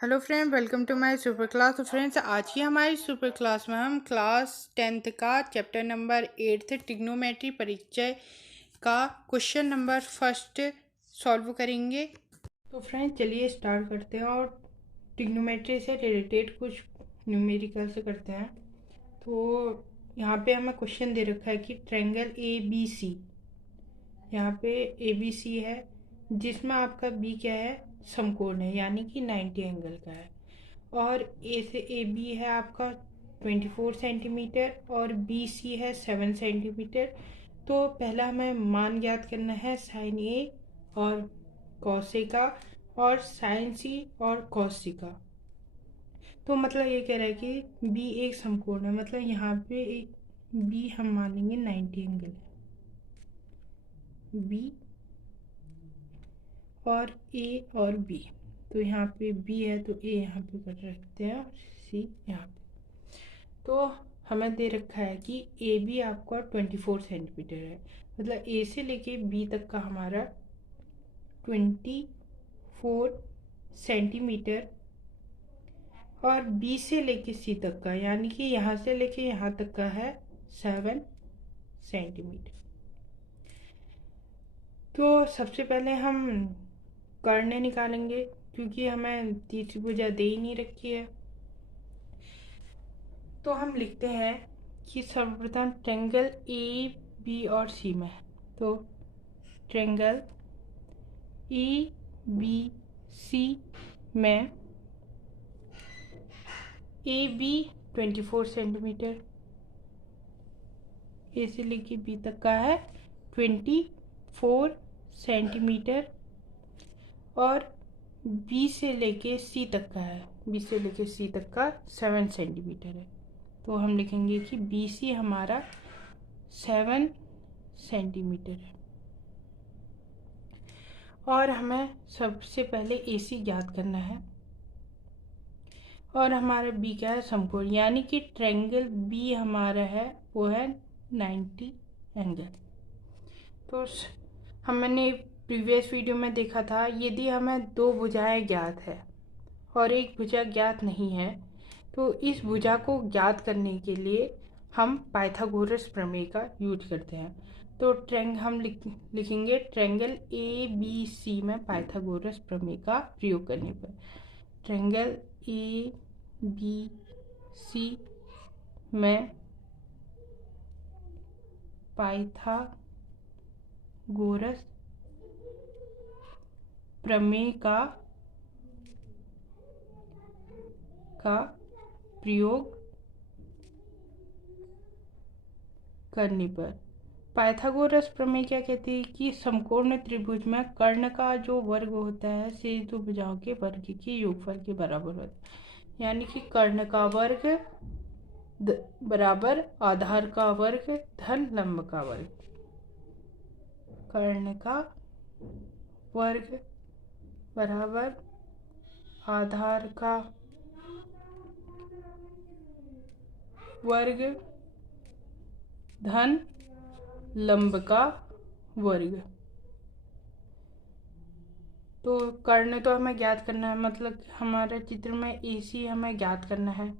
Hello friend, welcome to my super class. तो friends, आज की हमारी सुपर क्लास में हम क्लास 10th का चैप्टर नंबर 8 ट्रिग्नोमेट्री परिचय का क्वेश्चन नंबर फर्स्ट सॉल्व करेंगे। तो फ्रेंड्स, चलिए स्टार्ट करते हैं और ट्रिग्नोमेट्री से रिलेटेड कुछ न्यूमेरिकल से करते हैं। तो यहाँ पे हमें क्वेश्चन दे रखा है कि ट्रायंगल ए बी सी, यहाँ पे ए बी सी है जिसमें आपका बी क्या है, समकोण है, यानी कि 90 एंगल का है। और ए से ए बी है आपका 24 सेंटीमीटर और बी सी है 7 सेंटीमीटर। तो पहला हमें मान ज्ञात करना है साइन ए और कॉस ए का और साइन सी और कॉस सी का। तो मतलब ये कह रहा है कि बी एक समकोण है, मतलब यहाँ पे एक बी हम मानेंगे 90 एंगल है, बी और ए और बी। तो यहाँ पे बी है तो ए यहाँ पे कर रखते हैं और सी यहाँ पे। तो हमें दे रखा है कि ए बी आपका 24 सेंटीमीटर है, मतलब ए से लेके बी तक का हमारा 24 सेंटीमीटर और बी से लेके सी तक का, यानी कि यहाँ से लेके यहाँ तक का है 7 सेंटीमीटर। तो सबसे पहले हम कर्ण निकालेंगे, क्योंकि हमें तीसरी भुजा दे ही नहीं रखी है। तो हम लिखते हैं कि सर्वप्रथम ट्रायंगल ए बी और सी में है। तो ट्रायंगल ए बी सी में ए बी 24 सेंटीमीटर, ए से लेके बी तक का है 24 सेंटीमीटर और बी से लेके सी तक का है, बी से लेके सी तक का 7 सेंटीमीटर है। तो हम लिखेंगे कि बी सी हमारा 7 सेंटीमीटर है। और हमें सबसे पहले ए सी ज्ञात करना है और हमारा बी क्या है, समकोण, यानी कि ट्रायंगल बी हमारा है वो है 90 एंगल। तो हमने प्रीवियस वीडियो में देखा था, यदि हमें दो भुजाएं ज्ञात है और एक भुजा ज्ञात नहीं है तो इस भुजा को ज्ञात करने के लिए हम पाइथागोरस प्रमेय का यूज करते हैं। तो हम लिखेंगे ट्रायंगल ए बी सी में पाइथागोरस प्रमेय का प्रयोग करने पर ट्रायंगल ए बी सी में पाइथागोरस प्रमेय का प्रयोग करने पर पाइथागोरस प्रमेय क्या कहती है कि समकोण त्रिभुज में कर्ण का जो वर्ग होता है शेष दो भुजाओं के वर्ग के योगफल के बराबर होता है, यानी कि कर्ण का वर्ग बराबर आधार का वर्ग धन लंब का वर्ग। कर्ण का वर्ग बराबर आधार का वर्ग धन लंब का वर्ग। तो कर्ण तो हमें ज्ञात करना है, मतलब हमारे चित्र में ए सी हमें ज्ञात करना है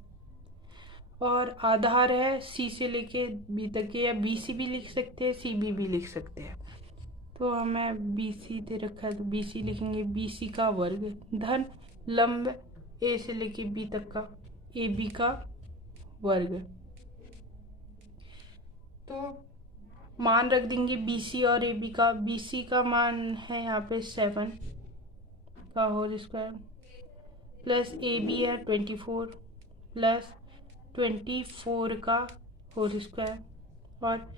और आधार है सी से लेके बी तक के, या बी सी भी लिख सकते हैं, सी बी भी लिख सकते हैं। तो हमें बी सी दे रखा है तो बी सी लिखेंगे, बी सी का वर्ग धन लंब ए से लेके बी तक का ए बी का वर्ग। तो मान रख देंगे बी सी और ए बी का। बी सी का मान है यहाँ पे 7 का whole square plus A B है 24 प्लस 24 का होल स्क्वायर और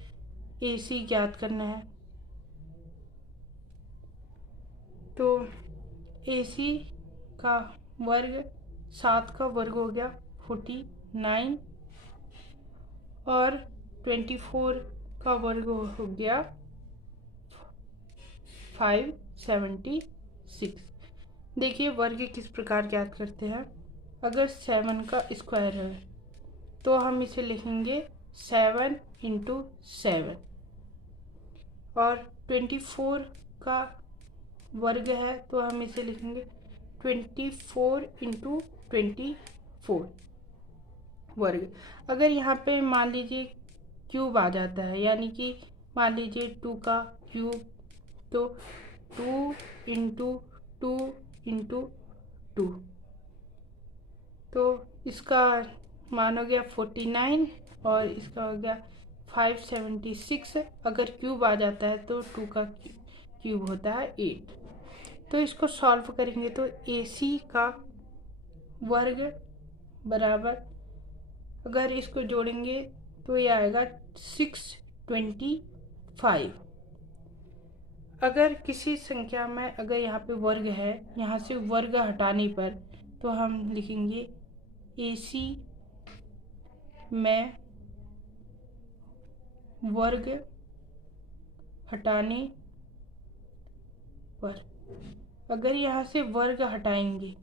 ए सी ज्ञात करना है। तो ए सी का वर्ग 7 का वर्ग हो गया 49 और 24 का वर्ग हो गया 576। देखिए वर्ग किस प्रकार ज्ञात करते हैं। अगर 7 का स्क्वायर है तो हम इसे लिखेंगे 7 इंटू 7 और 24 का वर्ग है तो हम इसे लिखेंगे 24 इंटू 24 वर्ग। अगर यहाँ पे मान लीजिए क्यूब आ जाता है, यानी कि मान लीजिए 2 का क्यूब, तो 2 इंटू 2 इंटू 2, तो इसका मान हो गया 49 और इसका हो गया 576। अगर क्यूब आ जाता है तो 2 का क्यूब होता है 8। तो इसको सॉल्व करेंगे तो AC का वर्ग बराबर, अगर इसको जोड़ेंगे तो ये आएगा 625। अगर किसी संख्या में अगर यहाँ पे वर्ग है, यहाँ से वर्ग हटाने पर तो हम लिखेंगे AC में वर्ग हटाने पर, अगर यहाँ से वर्ग हटाएंगे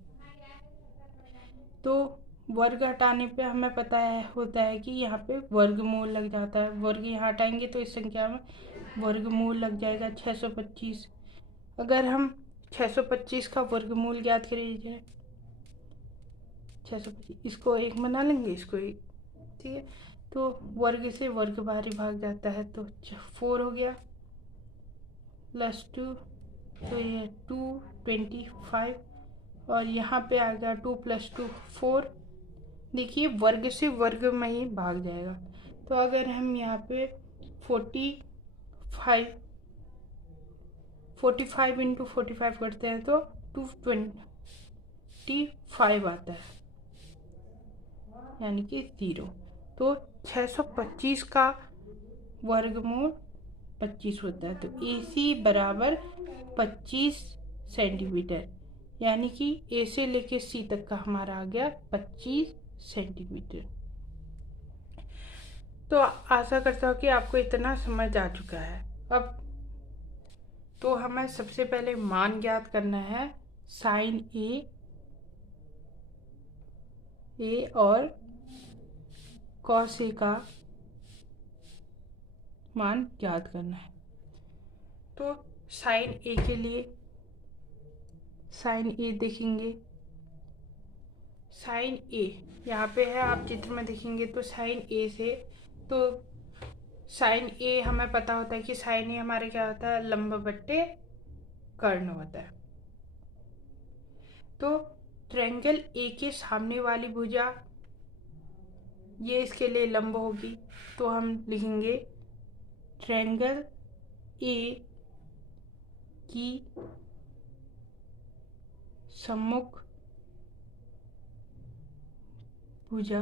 तो वर्ग हटाने पे हमें पता है होता है कि यहाँ पे वर्गमूल लग जाता है। वर्ग यहाँ हटाएंगे तो इस संख्या में वर्गमूल लग जाएगा 625। अगर हम 625 का वर्गमूल ज्ञात करिए, 625, इसको 1 बना लेंगे, इसको 1, ठीक है। तो वर्ग से वर्ग बाहरी भाग जाता है तो 4 हो गया प्लस 2, तो ये 225 और यहाँ पे आ गया 2 + 2 4। देखिए वर्ग से वर्ग में ही भाग जाएगा। तो अगर हम यहाँ पे 45 इंटू 45 करते हैं तो 225 आता है, यानी कि 0। तो 625 का वर्गमूल 25 होता है। तो AC बराबर 25 सेंटीमीटर, यानी कि A से लेके C तक का हमारा आ गया 25 सेंटीमीटर। तो आशा करता हूँ कि आपको इतना समझ आ चुका है। अब तो हमें सबसे पहले मान ज्ञात करना है साइन ए और कॉस ए का मान ज्ञात करना है। तो साइन ए के लिए साइन ए देखेंगे, साइन ए यहाँ पे है, आप चित्र में देखेंगे तो साइन ए से, तो साइन ए हमें पता होता है कि साइन ए हमारे क्या होता है, लंब बट्टे कर्ण होता है। तो ट्रायंगल ए के सामने वाली भुजा ये इसके लिए लंब होगी, तो हम लिखेंगे ट्रायंगल ए की सम्मुख भुजा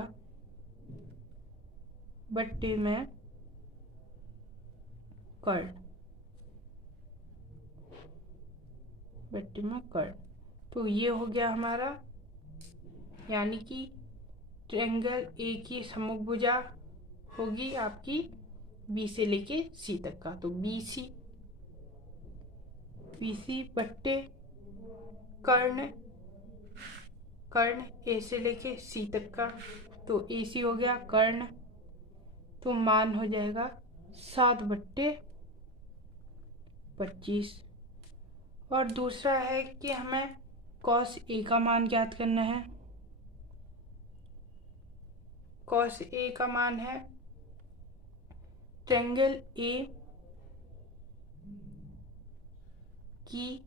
बट्टे में कर्ण, बट्टे में कर्ण। तो ये हो गया हमारा, यानी कि ट्रायंगल ए की सम्मुख भुजा होगी आपकी B से लेके C तक का, तो BC बट्टे कर्ण, कर्ण A से लेके C तक का, तो AC हो गया कर्ण, तो मान हो जाएगा 7/25। और दूसरा है कि हमें कॉस ए का मान ज्ञात करना है। कॉस ए का मान है ट्रायंगल ए की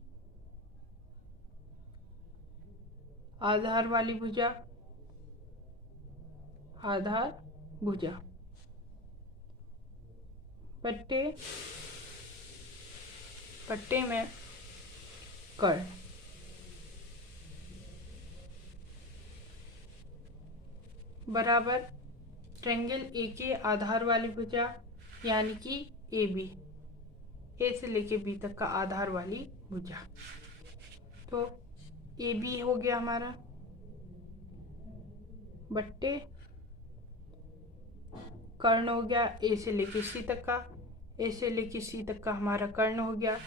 आधार वाली भुजा, आधार भुजा बट्टे में कर्ण, बराबर ट्रायंगल ए के आधार वाली भुजा यानी कि AB, A से लेके B तक का आधार वाली भुजा। तो AB हो गया हमारा बट्टे कर्ण हो गया A से लेके C तक का, A से लेके C तक का हमारा कर्ण हो गया।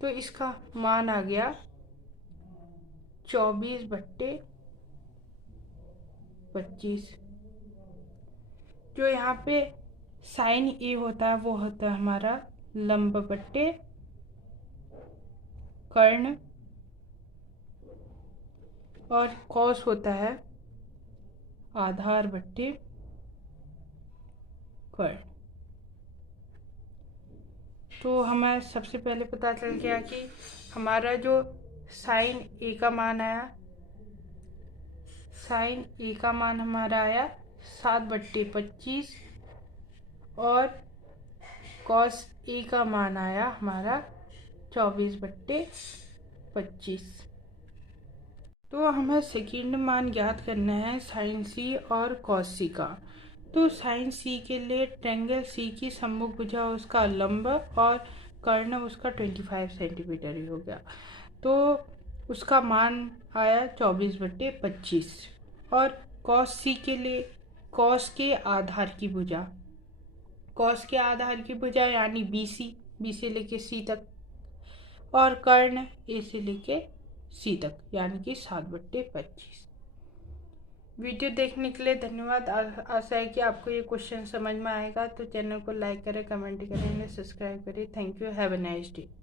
तो इसका मान आ गया 24/25। जो यहाँ पे साइन ए होता है वो होता है हमारा लंब बट्टे कर्ण, और कॉस होता है आधार बट्टे कर्ण। तो हमें सबसे पहले पता चल गया कि हमारा जो साइन ए का मान आया, साइन ए का मान हमारा आया 7/25 और कॉस ए का मान आया हमारा 24/25। तो हमें सेकंड मान ज्ञात करना है साइन सी और कॉस सी का। तो साइन सी के लिए ट्रायंगल सी की सम्मुख भुजा उसका लंब और कर्ण उसका 25 सेंटीमीटर ही हो गया। तो उसका मान आया 24/25। और कॉस सी के लिए कॉस के आधार की भुजा, कॉस के आधार की भुजा यानी बी से लेके सी तक, और कर्ण ए से लेके सी तक यानी कि 7/25। वीडियो देखने के लिए धन्यवाद। आशा है कि आपको ये क्वेश्चन समझ में आएगा। तो चैनल को लाइक करें, कमेंट करें, सब्सक्राइब करें। Thank you. Have a nice day.